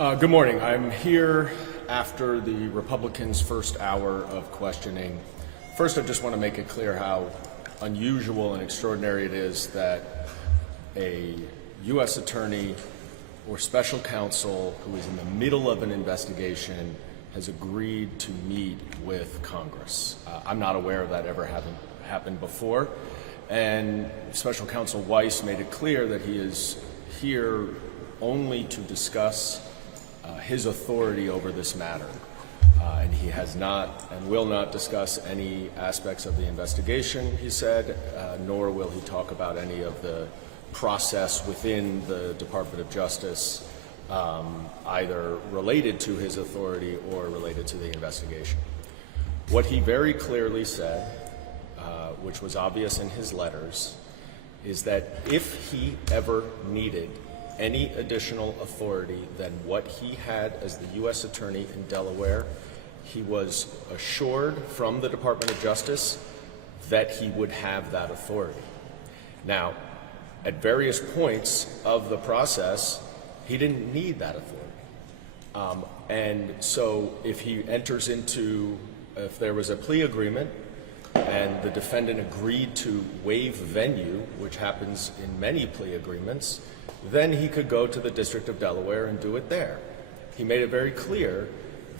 Good morning. I'm here after the Republicans' first hour of questioning. First, I just want to make it clear how unusual and extraordinary it is that a U.S. attorney or special counsel who is in the middle of an investigation has agreed to meet with Congress. I'm not aware of that ever having happened before. And Special Counsel Weiss made it clear that he is here only to discuss his authority over this matter. And he has not and will not discuss any aspects of the investigation, he said, nor will he talk about any of the process within the Department of Justice, either related to his authority or related to the investigation. What he very clearly said, which was obvious in his letters, is that if he ever needed any additional authority than what he had as the U.S. Attorney in Delaware, he was assured from the Department of Justice that he would have that authority. Now, at various points of the process, he didn't need that authority. And so if there was a plea agreement and the defendant agreed to waive venue, which happens in many plea agreements, then he could go to the District of Delaware and do it there. He made it very clear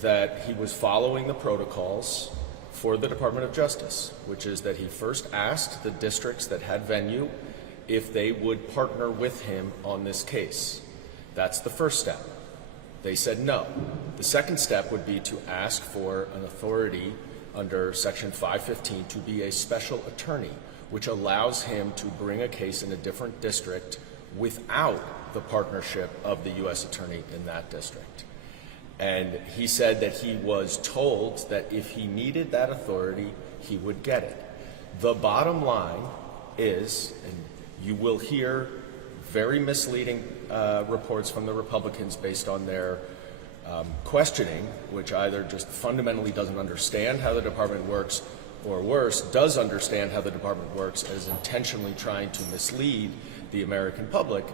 that he was following the protocols for the Department of Justice, which is that he first asked the districts that had venue if they would partner with him on this case. That's the first step. They said no. The second step would be to ask for an authority under Section 515 to be a special attorney, which allows him to bring a case in a different district without the partnership of the U.S. Attorney in that district. And he said that he was told that if he needed that authority, he would get it. The bottom line is, and you will hear very misleading reports from the Republicans based on their questioning, which either just fundamentally doesn't understand how the department works, or worse, does understand how the department works and is intentionally trying to mislead the American public,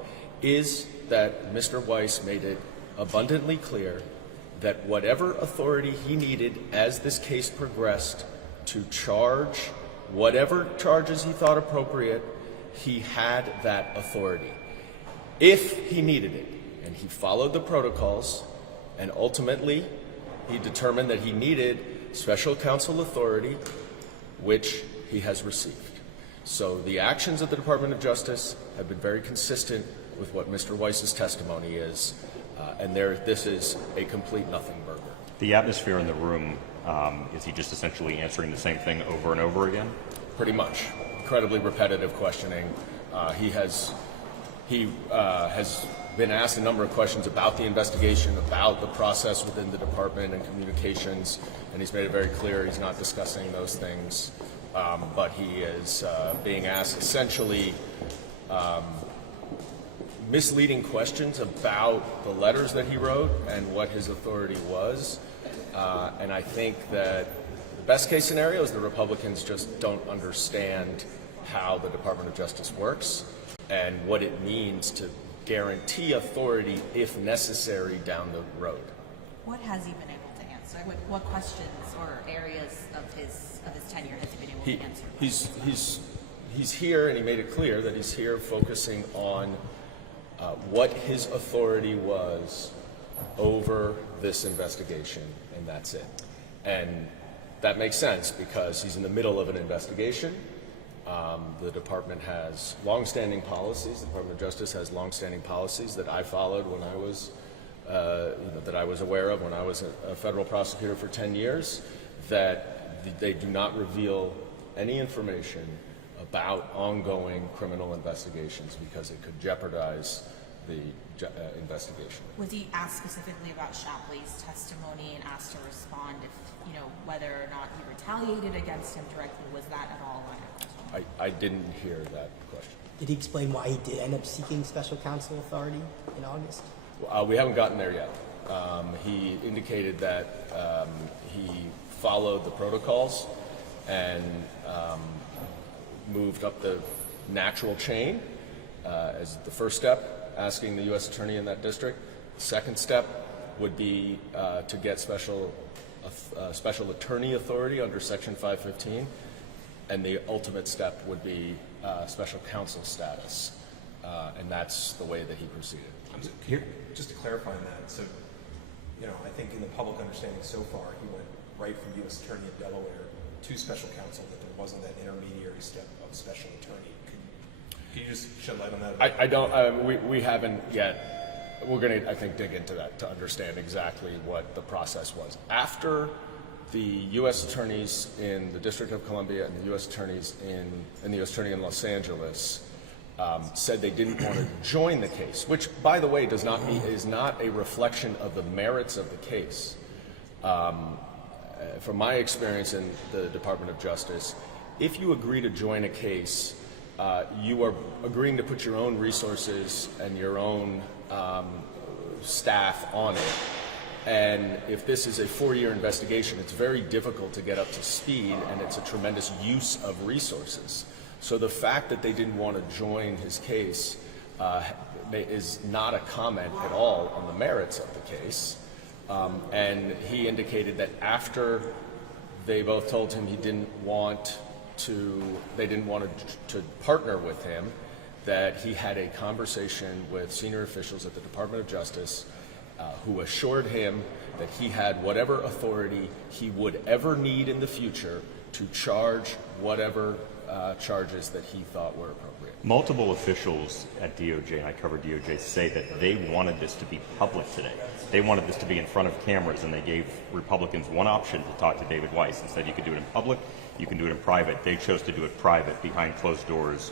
is that Mr. Weiss made it abundantly clear that whatever authority he needed as this case progressed to charge whatever charges he thought appropriate, he had that authority. If he needed it, and he followed the protocols, and ultimately he determined that he needed special counsel authority, which he has received. So the actions of the Department of Justice have been very consistent with what Mr. Weiss's testimony is, and this is a complete Nothingburger. The atmosphere in the room, is he just essentially answering the same thing over and over again? Pretty much. Incredibly repetitive questioning. He has been asked a number of questions about the investigation, about the process within the department and communications, and he's made it very clear he's not discussing those things. But he is being asked essentially misleading questions about the letters that he wrote and what his authority was. And I think that the best case scenario is the Republicans just don't understand how the Department of Justice works and what it means to guarantee authority if necessary down the road. What has he been able to answer? What questions or areas of his tenure has he been able to answer? He's here, and he made it clear that he's here focusing on what his authority was over this investigation, and that's it. And that makes sense because he's in the middle of an investigation. The department has longstanding policies. The Department of Justice has longstanding policies that I followed when I was, that I was aware of when I was a federal prosecutor for 10 years, that they do not reveal any information about ongoing criminal investigations because it could jeopardize the investigation. Was he asked specifically about Shapley's testimony and asked to respond if, whether or not he retaliated against him directly? Was that at all line of question? I didn't hear that question. Did he explain why he did end up seeking special counsel authority in August? We haven't gotten there yet. He indicated that he followed the protocols and moved up the natural chain as the first step, asking the U.S. Attorney in that district. The second step, would be to get special attorney authority under Section 515, and the ultimate step would be special counsel status, and that's the way that he proceeded. Just to clarify on that, so, you know, I think in the public understanding so far, he went right from U.S. Attorney of Delaware to special counsel, that there wasn't that intermediary step of special attorney. Can you just shed light on that? I don't, we haven't yet. We're going to, I think, dig into that to understand exactly what the process was. After the U.S. attorneys in the District of Columbia and the U.S. attorneys and the U.S. attorney in Los Angeles said they didn't want to join the case, which, by the way, is not a reflection of the merits of the case. From my experience in the Department of Justice, if you agree to join a case, you are agreeing to put your own resources and your own staff on it. And if this is a 4-year investigation, it's very difficult to get up to speed, and it's a tremendous use of resources. So the fact that they didn't want to join his case is not a comment at all on the merits of the case. And he indicated that after they both told him they didn't want to partner with him, that he had a conversation with senior officials at the Department of Justice who assured him that he had whatever authority he would ever need in the future to charge whatever charges that he thought were appropriate. Multiple officials at DOJ, and I cover DOJ, say that they wanted this to be public today. They wanted this to be in front of cameras, and they gave Republicans one option to talk to David Weiss and said you could do it in public, you can do it in private. They chose to do it private, behind closed doors,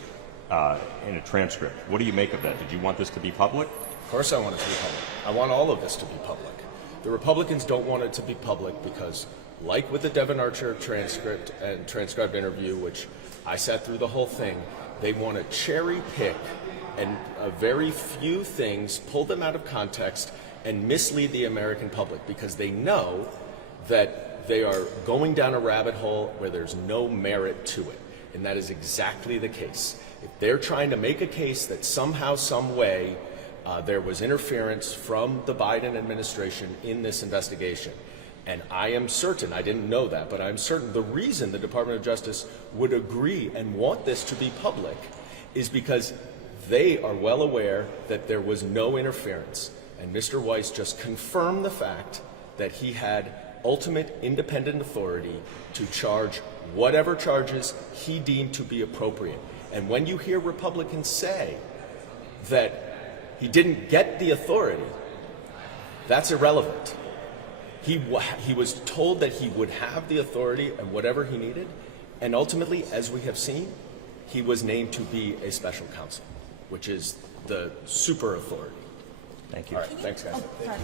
in a transcript. What do you make of that? Did you want this to be public? Of course I want it to be public. I want all of this to be public. The Republicans don't want it to be public because, like with the Devin Archer transcript and transcribed interview, which I sat through the whole thing, they want to cherry pick and a very few things, pull them out of context, and mislead the American public because they know that they are going down a rabbit hole where there's no merit to it. And that is exactly the case. If they're trying to make a case that somehow, some way, there was interference from the Biden administration in this investigation, and I am certain, I didn't know that, but I'm certain the reason the Department of Justice would agree and want this to be public is because they are well aware that there was no interference. And Mr. Weiss just confirmed the fact that he had ultimate independent authority to charge whatever charges he deemed to be appropriate. And when you hear Republicans say that he didn't get the authority, that's irrelevant. He was told that he would have the authority and whatever he needed, and ultimately, as we have seen, he was named to be a special counsel, which is the super authority. Thank you. All right, thanks, guys. Sorry.